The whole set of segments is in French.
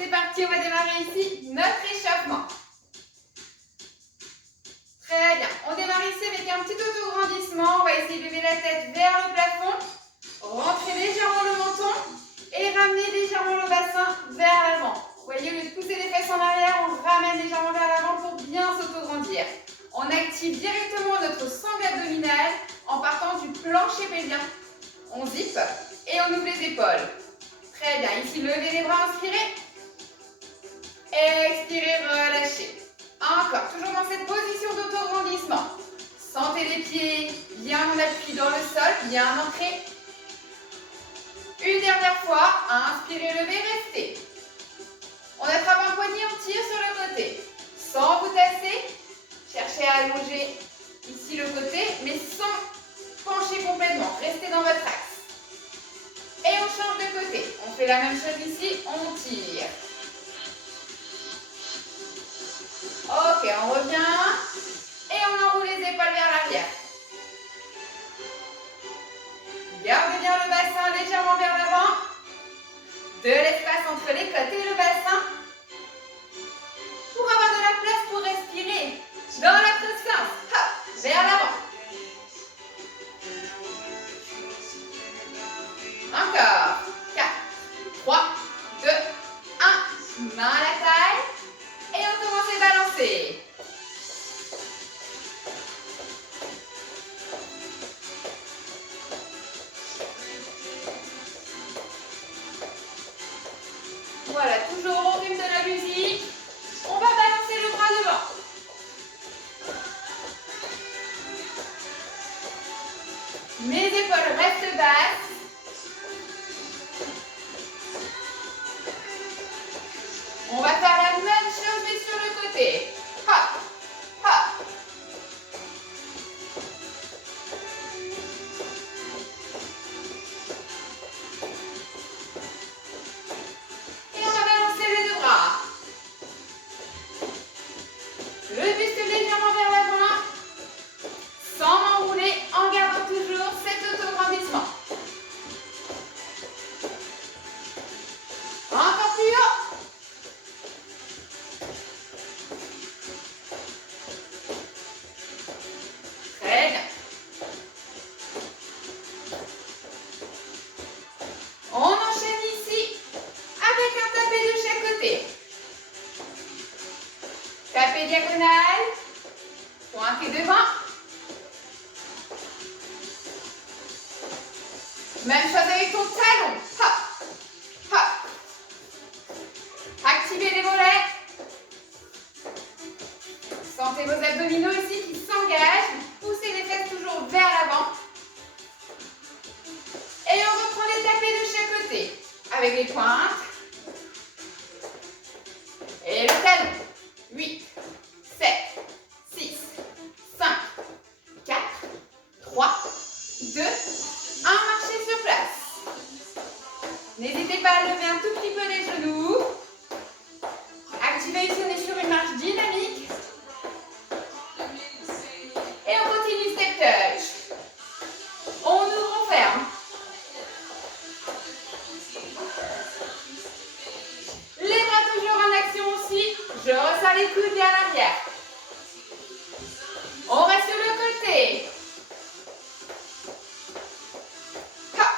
c'est parti, on va démarrer ici notre échauffement. Très bien, on démarre ici avec un petit autograndissement. On va essayer de lever la tête vers le plafond, rentrer légèrement le menton et ramener légèrement le bassin vers l'avant. Vous voyez, au lieu de pousser les fesses en arrière, on ramène légèrement vers l'avant pour bien s'autograndir. On active directement notre sangle abdominale en partant du plancher pelvien. On zip et on ouvre les épaules. Très bien, ici, levez les bras, inspirez. Expirez, relâchez. Encore, toujours dans cette position d'autograndissement. Sentez les pieds bien en appui dans le sol, bien ancrés. Une dernière fois, inspirez, levez, restez. On attrape un poignet, on tire sur le côté. Sans vous tasser, cherchez à allonger ici le côté, mais sans pencher complètement. Restez dans votre axe. Et on change de côté. On fait la même chose ici, on tire. Ok, on revient. Et on enroule les épaules vers l'arrière. Gardez bien le bassin légèrement vers l'avant. De l'espace entre les côtes et le bassin. Pour avoir de la place pour respirer. Dans l'autre sens. Hop, vers l'avant. Encore. 4, 3, 2, 1. Main à la taille. Et on commence à balancer. Voilà, toujours au rythme de la musique. On va balancer le bras devant. Mes épaules restent basses. On va faire la même chose mais sur le côté. Hop, hop. Et on va balancer les deux bras. Le buste légèrement vers l'avant, sans m'enrouler, en gardant toujours cet autograndissement. Encore plus haut. Très bien. On enchaîne ici avec un tapé de chaque côté. Tapé diagonal, pointé devant. Même chose avec ton talon. Hop, hop. Activez les mollets. Sentez vos abdominaux ici qui s'engagent. Poussez les fesses toujours vers l'avant. Et on reprend les tapés de chaque côté. Avec les pointes. Et le talon. 8, 7, 6, 5, 4, 3, 2, 1. Marchez sur place. N'hésitez pas à lever un tout petit peu les genoux. Activez ici, on est sur une marche dynamique. Et on continue step touch. On ouvre, on ferme. Les bras toujours en action aussi. Je resserre les coudes vers l'arrière. On reste sur le côté. Hop,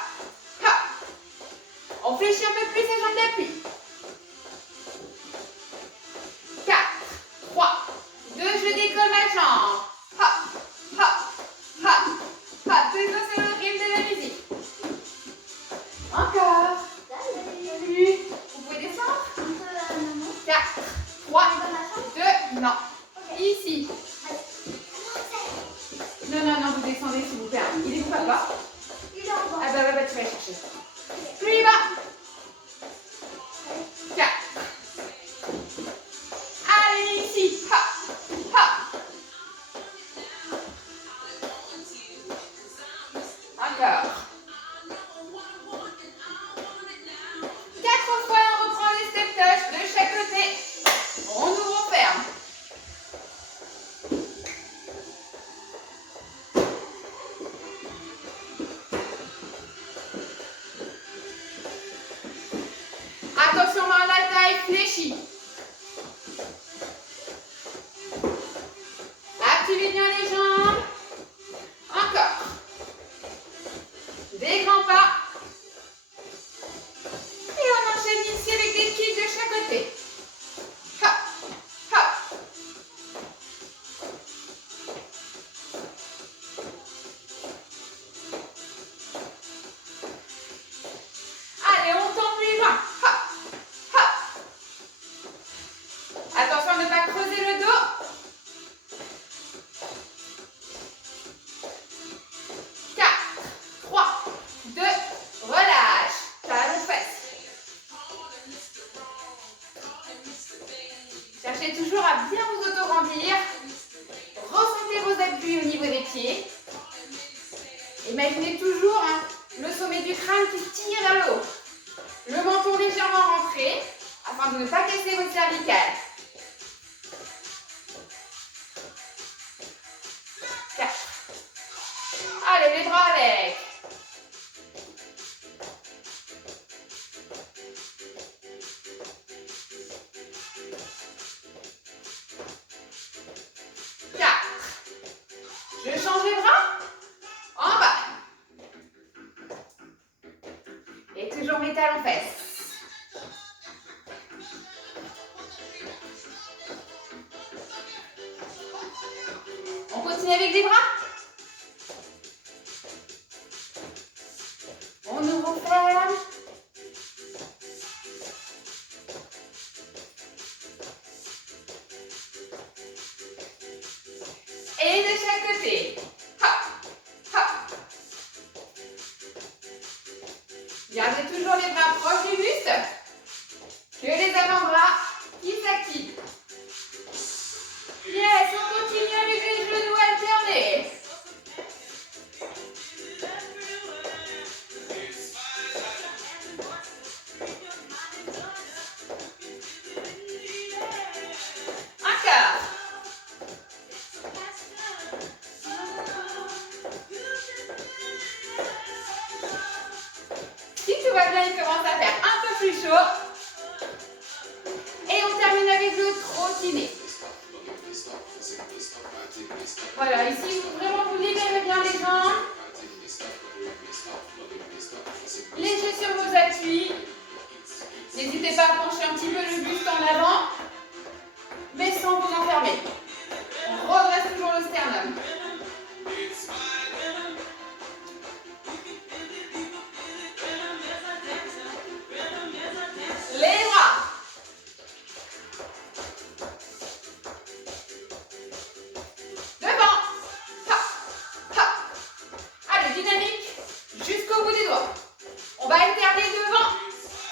hop. On fléchit un peu plus les jambes d'appui. 4, 3, 2, je décolle ma jambe. Hop, hop, hop, hop. Toujours sur le rythme de la musique. Encore. Salut. Vous pouvez descendre. 4, 3, 2, non. Ici. Non, non, non, vous descendez s'il vous plaît. Il est où, papa? Il est en bas. Ah bah, tu vas chercher. Plus bas. 4. Allez, ici. Hop, hop. Encore. 4 fois, on reprend les step touch de chaque côté. On ouvre, on ferme. est fléchi. Activez bien les jambes. Encore. Des grands pas. Et on enchaîne ici avec des kicks de chaque côté. Hop, hop. Allez, on tend plus loin. Hop, hop. Attention à ne pas creuser le dos. 4, 3, 2, relâche. Talons fesses. Cherchez toujours à bien vous auto-grandir. Ressentez vos appuis au niveau des pieds. Imaginez toujours le sommet du crâne qui se tire vers le haut. Le menton légèrement rentré afin de ne pas casser votre cervicale. 4. Allez, les bras avec. Je change les bras. En bas. Et toujours mes talons fesses. On continue avec des bras. On ouvre, on ferme. Et de chaque côté. Hop, hop. Gardez toujours les bras proches du buste. Que les avant-bras qui s'activent. Yes, on continue avec les genoux alternés. Encore. Si tout va bien, il commence à faire un peu plus chaud. Et on termine avec le trottinet. Voilà, ici, vraiment, vous libérez bien les jambes. Léger sur vos appuis. N'hésitez pas à pencher un petit peu le buste en avant, mais sans vous enfermer. On redresse toujours le sternum. Les bras. Devant. Hop, hop. Allez, dynamique jusqu'au bout des doigts. On va alterner devant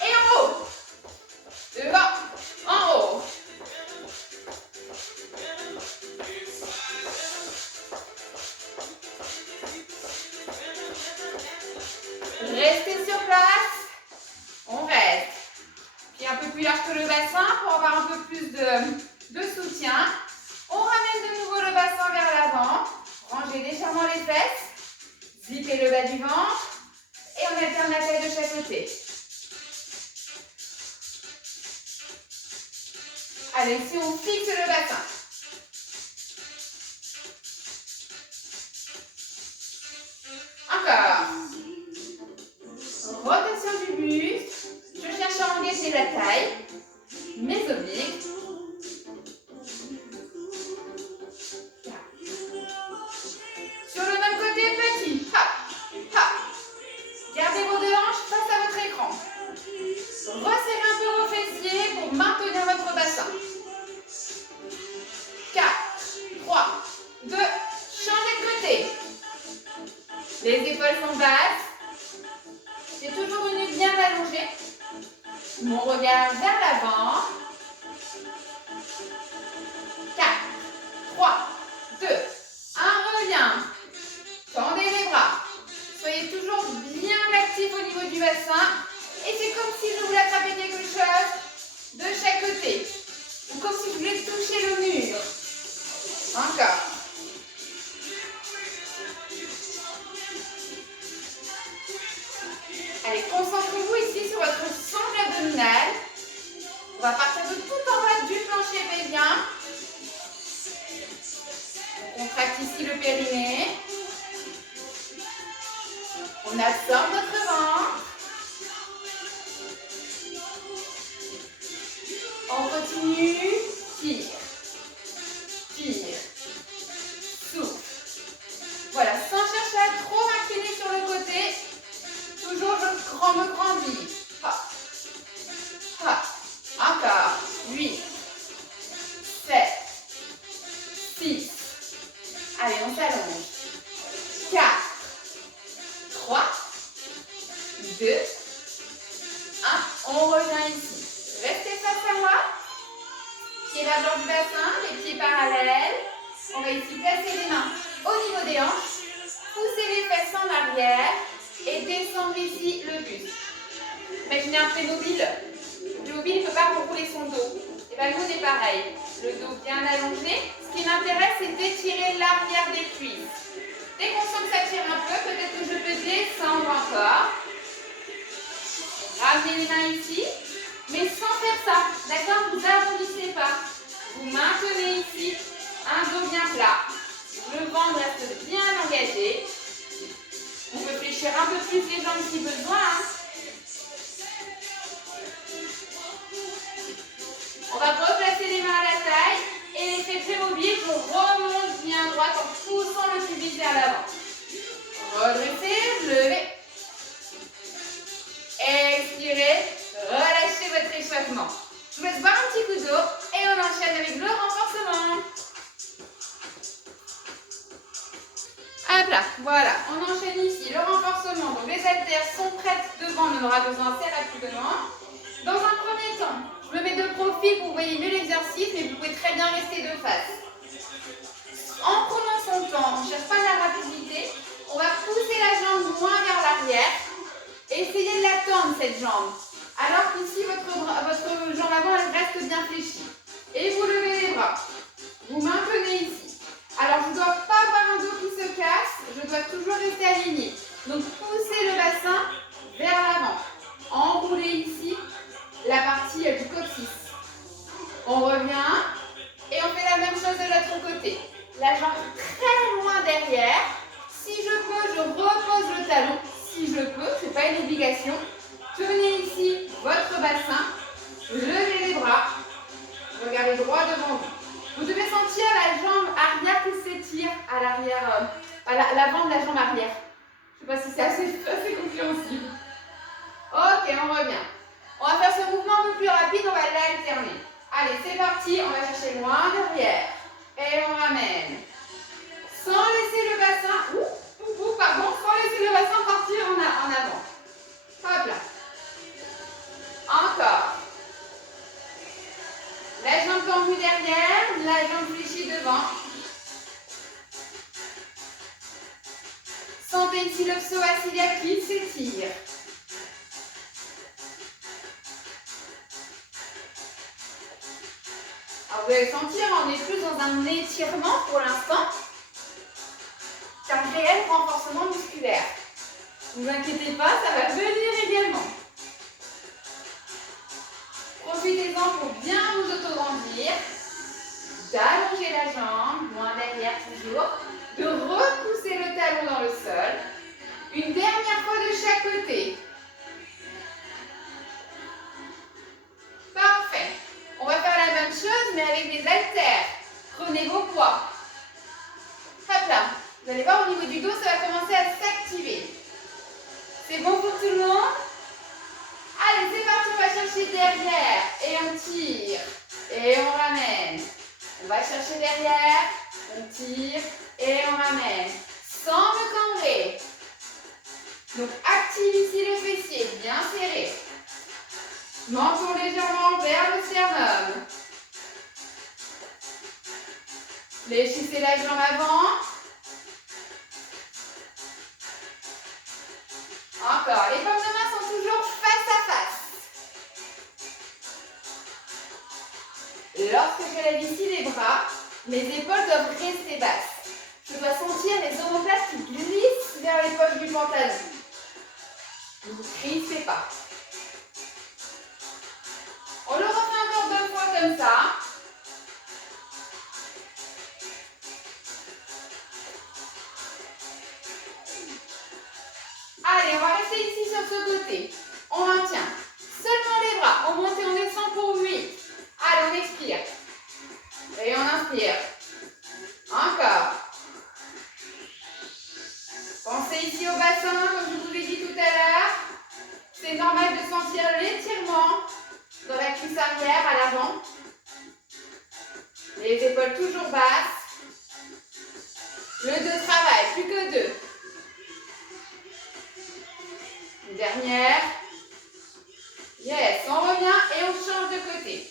et en haut. Devant, en haut. Restez sur place. On reste. Puis un peu plus large que le bassin pour avoir un peu plus de soutien. On ramène de nouveau le bassin vers l'avant. Rangez légèrement les fesses. Zippez le bas du ventre. Et on alterne la taille de chaque côté. Allez, ici on fixe le bassin. Encore. Rotation du buste. Je cherche à engager la taille. Mes obliques. Sur le même côté, petit. Hop, hop. Gardez vos deux hanches face à votre écran. Resserrez un peu vos fessiers pour maintenir votre bassin. 4, 3, 2, changez de côté. Les épaules sont basses. J'ai toujours une nuque bien allongée. Mon regard vers l'avant. 4, 3, 2, 1, revient. Tendez les bras. Soyez toujours bien actifs au niveau du bassin. Et c'est comme si je voulais attraper quelque chose de chaque côté. Ou comme si je voulais toucher le mur. Encore. Allez, concentrez-vous ici sur votre sangle abdominale. On va partir de tout en bas du plancher pelvien. On contracte ici le périnée. On absorbe notre ventre. On continue. Tire. Tire. Souffle. Voilà, sans chercher à trop m'incliner sur le côté. Toujours je me grandis. Hop. Hop. Encore. 8. 7. 6. Allez, on s'allonge. 4. 3. 2. 1. On revient ici. Restez face à moi. Pieds d'abord du bassin, les pieds parallèles. On va ici placer les mains au niveau des hanches. Pousser les fesses en arrière et descendre ici le buste. Imaginez un Playmobil. Le Playmobil ne peut pas rouler son dos. Et bien nous on est pareil. Le dos bien allongé. Ce qui m'intéresse c'est d'étirer l'arrière des cuisses. Dès qu'on sent que ça tire un peu, peut-être que je peux descendre encore. Ramenez les mains ici. Mais sans faire ça, d'accord? Vous n'arrondissez pas. Vous maintenez ici un dos bien plat. Le ventre reste bien engagé. On peut fléchir un peu plus les jambes si besoin. On va replacer les mains à la taille et l'effet Playmobil, je remonte bien droite en poussant le pubis vers l'avant. Redressez, levez. Expirez, relâchez votre échauffement. Je vous laisse boire un petit coup d'eau et on enchaîne avec le renforcement. Hop là, voilà, on enchaîne ici le renforcement. Donc les haltères sont prêtes devant, on en aura besoin assez rapidement. Dans un premier temps, je me mets de profil pour que vous voyez mieux l'exercice, mais vous pouvez très bien rester de face. En prenant son temps, on ne cherche pas la rapidité, on va pousser la jambe moins vers l'arrière. Essayez de la tendre cette jambe, alors qu'ici votre jambe avant elle reste bien fléchie. Et vous levez les bras, vous maintenez ici. Alors je ne dois pas avoir un dos qui se casse, je dois toujours rester aligné. Donc poussez le bassin vers l'avant. Enroulez ici la partie du coccyx. On revient et on fait la même chose de l'autre côté. La jambe très loin derrière. Si je peux, je repose le talon. Si je peux, ce n'est pas une obligation. Tenez ici votre bassin. Levez les bras. Regardez droit devant vous. Vous devez sentir la jambe arrière qui s'étire à l'arrière, à l'avant de la jambe arrière. Je ne sais pas si c'est assez compréhensible. Ok, on revient. On va faire ce mouvement un peu plus rapide, on va l'alterner. Allez, c'est parti, on va chercher loin derrière. Et on ramène. Sans laisser le bassin, sans laisser le bassin partir en avant. Hop là. Encore. La jambe tendue derrière, la jambe fléchie devant. Sentez ici le psoas qui s'étire. Alors vous allez sentir, on est plus dans un étirement pour l'instant qu'un réel renforcement musculaire. Ne vous inquiétez pas, ça va venir également. Profitez-en pour bien vous autograndir, d'allonger la jambe, loin derrière toujours, de repousser le talon dans le sol. Une dernière fois de chaque côté. Parfait. On va faire la même chose mais avec des haltères. Prenez vos poids. Hop là. Vous allez voir au niveau du dos, ça va commencer à s'activer. C'est bon pour tout le monde? Allez, c'est parti, on va chercher derrière et on tire et on ramène. On va chercher derrière, on tire et on ramène. Sans me cambrer. Donc active ici le fessier, bien serré. Menton légèrement vers le sternum. Fléchissez la jambe avant. Encore, les paumes de main sont toujours face à face. Lorsque je lève ici les bras, mes épaules doivent rester basses. Je dois sentir les omoplates qui glissent vers les poches du pantalon. Ne vous crispez pas. On le refait encore comme ça. Allez, on va rester ici sur ce côté. On maintient seulement les bras. On monte et on descend pour 8. Allez, on expire. Et on inspire. Encore. Pensez ici au bassin, comme je vous l'ai dit tout à l'heure. C'est normal de sentir l'étirement dans la cuisse arrière à l'avant. Les épaules toujours basses. Le 2 travaille, plus que 2. Une dernière. Yes, on revient et on change de côté.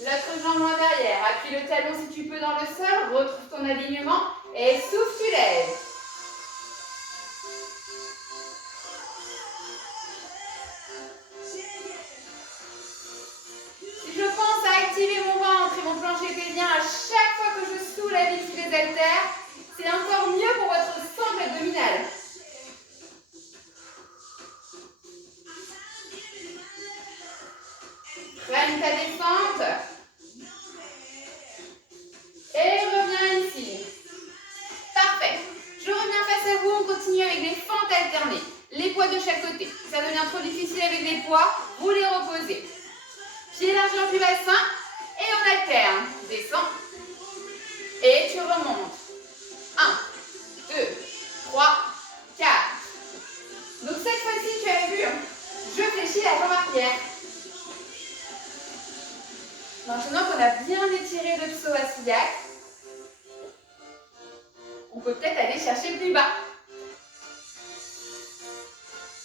L'autre jambe en derrière. Appuie le talon si tu peux dans le sol. Retrouve ton alignement et souffle, tu lèves. Si je pense à activer mon ventre et mon plancher pelvien à chaque fois que je soulève ici les haltères, c'est encore mieux pour votre sangle abdominale. Prenne ta descente. Et reviens ici. Parfait. Je reviens face à vous. On continue avec les fentes alternées. Les poids de chaque côté. Si ça devient trop difficile avec les poids, vous les reposez. Pied largeur du bassin. Et on alterne. Descends. Et tu remontes. 1, 2, 3, 4. Donc cette fois-ci, tu as vu, je fléchis la jambe arrière. Maintenant qu'on a bien étiré le psoas iliaque, on peut peut-être aller chercher plus bas.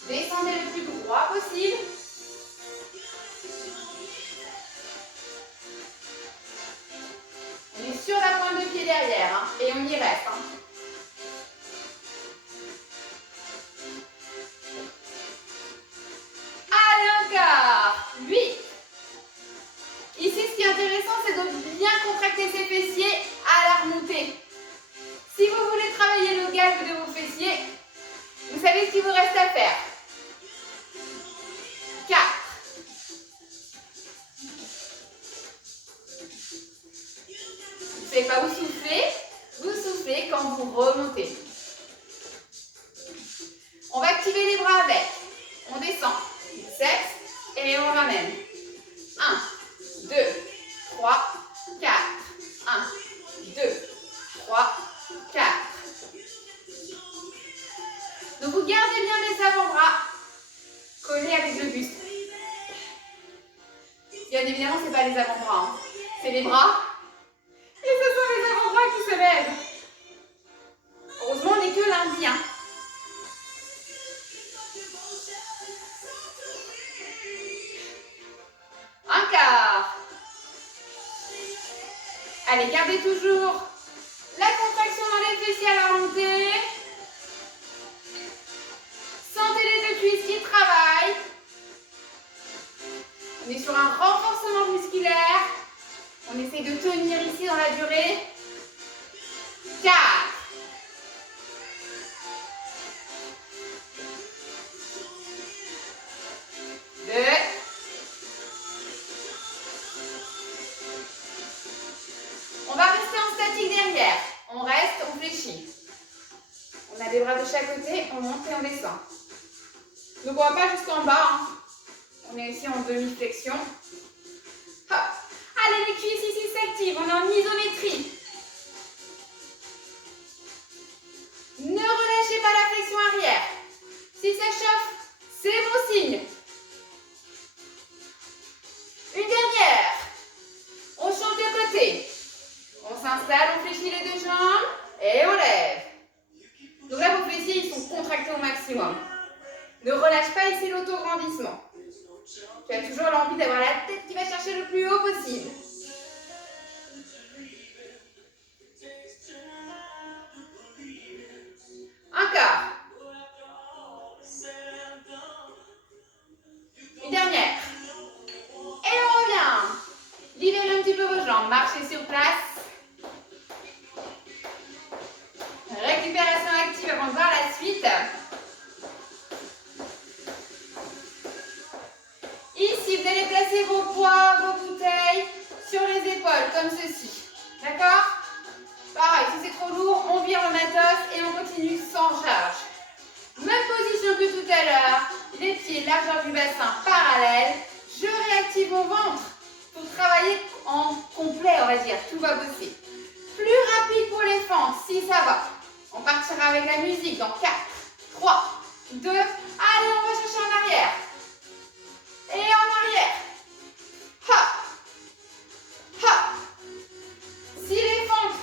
Descendez le plus droit possible. On est sur la pointe de pied derrière, hein, et on y reste. Hein. Allez, encore. 8. Ici, ce qui est intéressant, c'est de bien contracter ses fessiers à la remontée. Si vous voulez travailler le galbe de vos fessiers, vous savez ce qu'il vous reste à faire. 4. Vous ne savez pas où souffler, vous soufflez quand vous remontez. On va activer les bras avec. On descend. 7 et on ramène. 1, 2, 3, 4. 1, 2, 3, 4. Donc vous gardez bien les avant-bras collés avec le buste. Bien évidemment, ce n'est pas les avant-bras, hein. C'est les bras. Et ce sont les avant-bras qui se lèvent. Heureusement, on n'est que lundi. Hein. Encore. Allez, gardez toujours la contraction dans les fessiers à la remontée. Sentez les deux cuisses qui travaillent. On est sur un renforcement musculaire. On essaie de tenir ici dans la durée. 4. 2. On va rester en statique derrière. On reste, on fléchit. On a les bras de chaque côté, on monte et on descend. Donc on ne va pas jusqu'en bas. Hein. On est ici en demi-flexion. Hop. Allez, les cuisses ici s'activent. On est en isométrie. Ne relâchez pas la flexion arrière. Si ça chauffe, c'est bon signe. Une dernière. On change de côté. On s'installe, on fléchit les deux jambes et on lève. Donc là, vos fessiers, ils sont contractés au maximum. Ne relâche pas ici l'autograndissement. Tu as toujours l'envie d'avoir la tête qui va chercher le plus haut possible. Encore. Une dernière. Et on revient. Libérez un petit peu vos jambes. Marchez sur place. Récupération active avant de voir la suite. Ici, vous allez placer vos poids, vos bouteilles sur les épaules, comme ceci. D'accord? Pareil, si c'est trop lourd, on vire le matos et on continue sans charge. Même position que tout à l'heure, les pieds, largeur du bassin parallèle. Je réactive mon ventre pour travailler en complet, on va dire. Tout va bosser. Plus rapide pour les fentes, si ça va. On partira avec la musique dans 4, 3, 2. Allez, on va chercher en arrière. Et en arrière. Ha! Ha! Si les fentes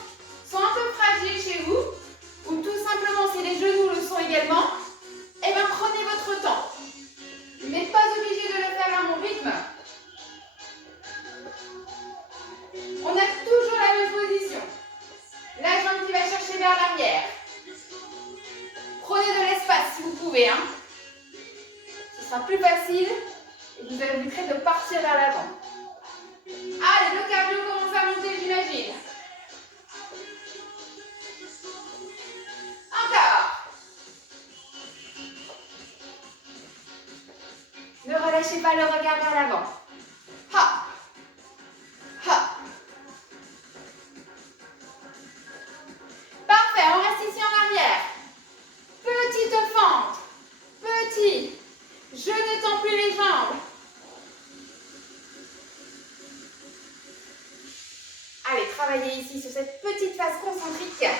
sont un peu fragiles chez vous, ou tout simplement si les genoux le sont également, eh bien prenez votre temps. Vous n'êtes pas obligé de le faire à mon rythme. On a toujours la même position. La jambe qui va chercher vers l'arrière. Prenez de l'espace si vous pouvez. Ce sera plus facile et vous éviterez de partir vers l'avant. Allez, le cardio commence à monter, j'imagine. Encore. Ne relâchez pas le regard vers l'avant. Ha! Ha! Parfait, on reste ici en arrière. Petite fente. Petit. Je ne tends plus les jambes. Allez, travaillez ici sur cette petite phase concentrique. 4.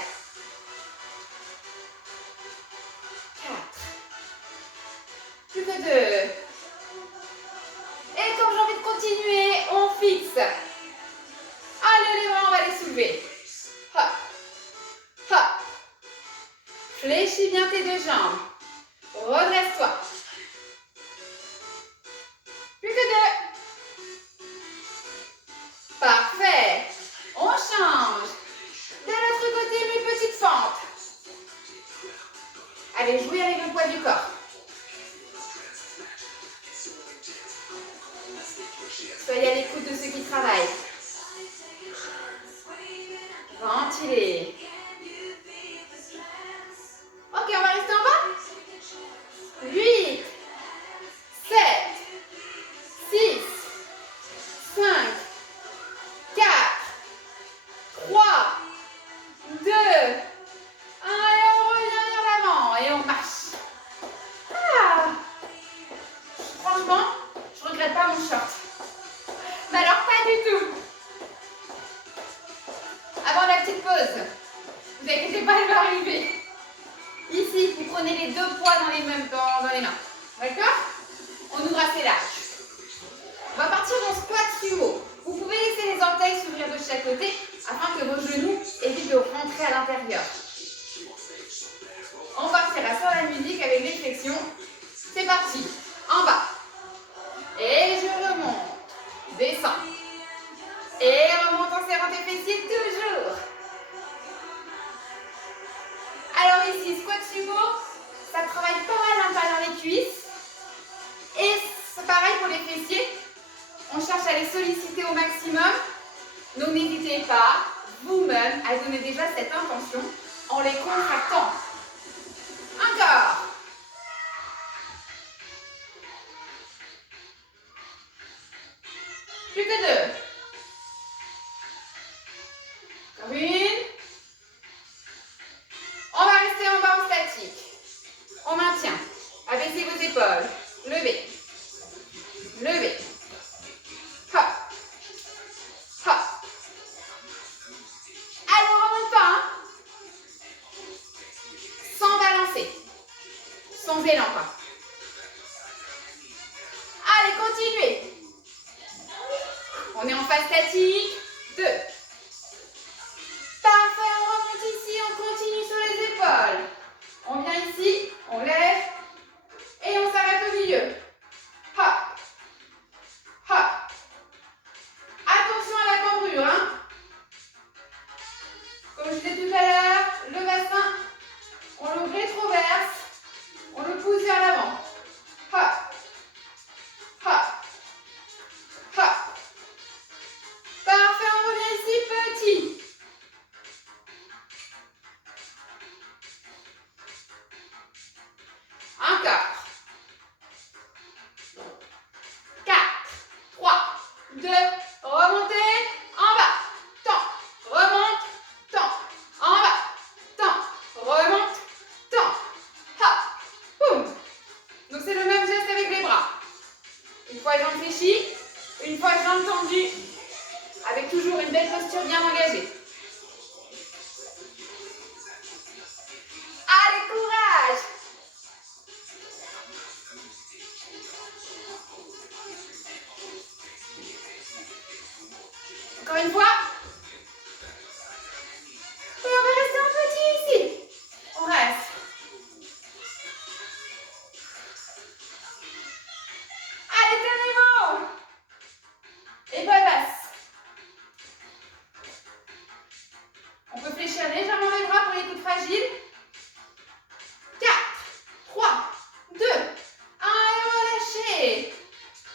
Plus que 2. Et comme j'ai envie de continuer, on fixe. Allez, les bras, on va les soulever. Hop. Hop. Fléchis bien tes deux jambes. Redresse-toi. Plus que 2. Parfait. On change. De l'autre côté, mes petites fentes. Allez, jouez avec le poids du corps. Soyez à l'écoute de ceux qui travaillent. Ventilez. Ok, on va rester en bas. 8, 7, 6, 5, 4, 3, 2, 1. Et on revient vers l'avant et on marche. Ah. Franchement, je regrette pas mon short. Mais alors pas du tout. Avant la petite pause, vous inquiétez pas, elle va arriver. Ici, vous prenez les deux poids dans les mains. D'accord? On ouvre assez large. On va partir en squat sumo. Vous pouvez laisser les orteils s'ouvrir de chaque côté afin que vos genoux évitent de rentrer à l'intérieur. On partira sur la musique avec les flexions. C'est parti. En bas. Et je remonte. Descends. Et remonte en serrant tes fessiers toujours. Alors ici, squat sumo, ça travaille pas mal l'intérieur des cuisses. Et c'est pareil pour les fessiers. On cherche à les solliciter au maximum. Donc n'hésitez pas, vous-même, à donner déjà cette intention en les contractant. Encore. Plus que 2. Encore une. On va rester en bas en statique. On maintient. Abaissez vos épaules. Levez. Levez. Hop. Hop. Allez, on ne remonte pas. Hein. Sans balancer. Sans élan, quoi. Allez, continuez. On est en phase statique. 2. Parfait, on remonte ici, on continue sur les épaules. On vient ici, on lève et on s'arrête au milieu. Hop. Hop. Attention à la cambrure. Hein. Comme je disais tout à l'heure, le bassin, on le rétroverse, on le pousse vers l'avant. Hop. Hop. Hop. Parfait, on revient ici, petit. Encore. fois jambes fléchies, une fois jambes tendues, avec toujours une belle posture bien engagée. Allez, courage! Encore une fois. Et on va rester un petit ici. On reste. Allez, tenez-vous. Épaule basse. On peut fléchir légèrement les bras pour les coudes fragiles. 4, 3, 2, 1 et relâchez.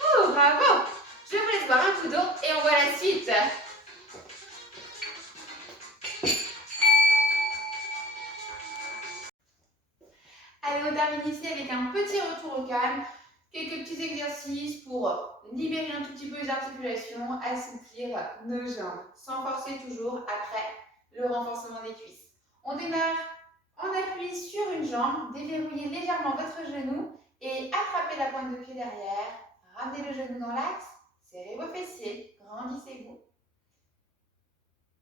Oh, bravo. Je vous laisse boire un coup d'eau et on voit la suite. Allez, on termine ici avec un petit retour au calme. Quelques petits exercices pour libérer un tout petit peu les articulations, assouplir nos jambes, sans forcer toujours après le renforcement des cuisses. On démarre en appui sur une jambe, déverrouillez légèrement votre genou et attrapez la pointe de pied derrière. Ramenez le genou dans l'axe, serrez vos fessiers, grandissez-vous.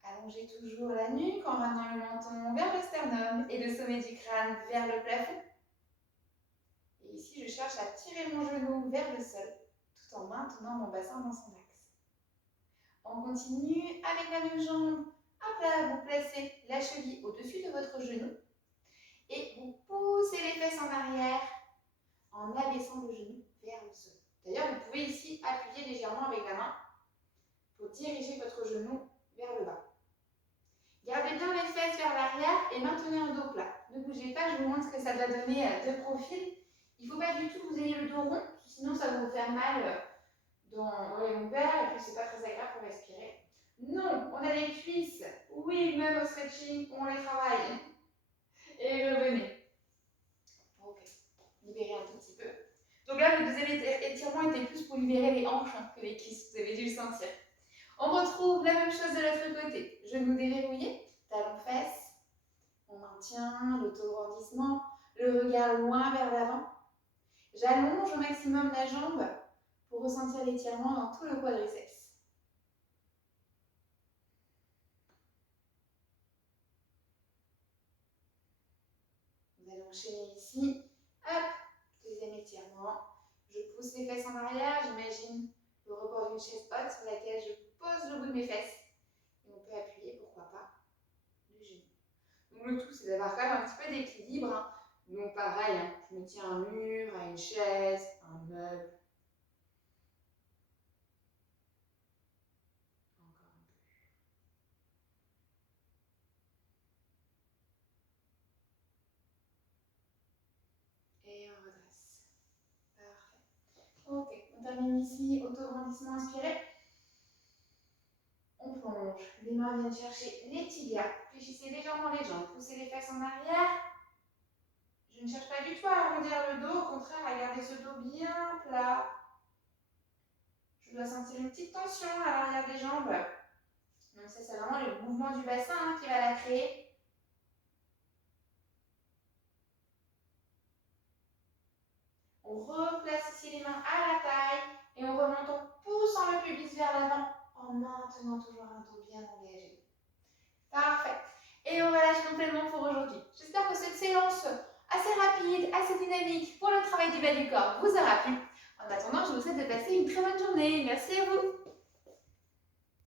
Allongez toujours la nuque en ramenant le menton vers le sternum et le sommet du crâne vers le plafond. Et ici, je cherche à tirer mon genou vers le sol tout en maintenant mon bassin dans son axe. On continue avec la même jambe. Hop là, vous placez la cheville au-dessus de votre genou et vous poussez les fesses en arrière en abaissant le genou vers le sol. D'ailleurs, vous pouvez ici appuyer légèrement avec la main pour diriger votre genou vers le bas. Gardez bien les fesses vers l'arrière et maintenez un dos plat. Ne bougez pas, je vous montre ce que ça doit donner de profil. Il ne faut pas du tout que vous ayez le dos rond, sinon ça va vous faire mal dans les lombaires et puis c'est pas très agréable pour respirer. Non, on a les cuisses, oui, même au stretching, on les travaille. Et revenez. Ok, libérez un tout petit peu. Donc là, le deuxième étirement était plus pour libérer les hanches que les cuisses, vous avez dû le sentir. On retrouve la même chose de l'autre côté. Genou déverrouillé, talon fesses. On maintient l'autograndissement, le regard loin vers l'avant. J'allonge au maximum la jambe pour ressentir l'étirement dans tout le quadriceps. Nous allons enchaîner ici. Hop, deuxième étirement. Je pousse les fesses en arrière, j'imagine le rebord d'une chaise haute sur laquelle je pose le bout de mes fesses. Et on peut appuyer, pourquoi pas, le genou. Donc le tout, c'est d'avoir quand même un petit peu d'équilibre. Donc pareil, je me tiens à un mur, à une chaise, à un meuble. Encore un peu. Et on redresse. Parfait. Ok, on termine ici, autograndissement inspiré. On plonge, les mains viennent chercher les tibias, fléchissez légèrement les jambes, poussez les fesses en arrière. Je ne cherche pas du tout à arrondir le dos, au contraire à garder ce dos bien plat. Je dois sentir une petite tension à l'arrière des jambes. Donc ça, c'est vraiment le mouvement du bassin qui va la créer. On replace ici les mains à la taille et on remonte en poussant le pubis vers l'avant en maintenant toujours un dos bien engagé. Parfait. Et on relâche complètement pour aujourd'hui. J'espère que cette séance assez rapide, assez dynamique pour le travail du bas du corps vous aura plu. En attendant, je vous souhaite de passer une très bonne journée. Merci à vous.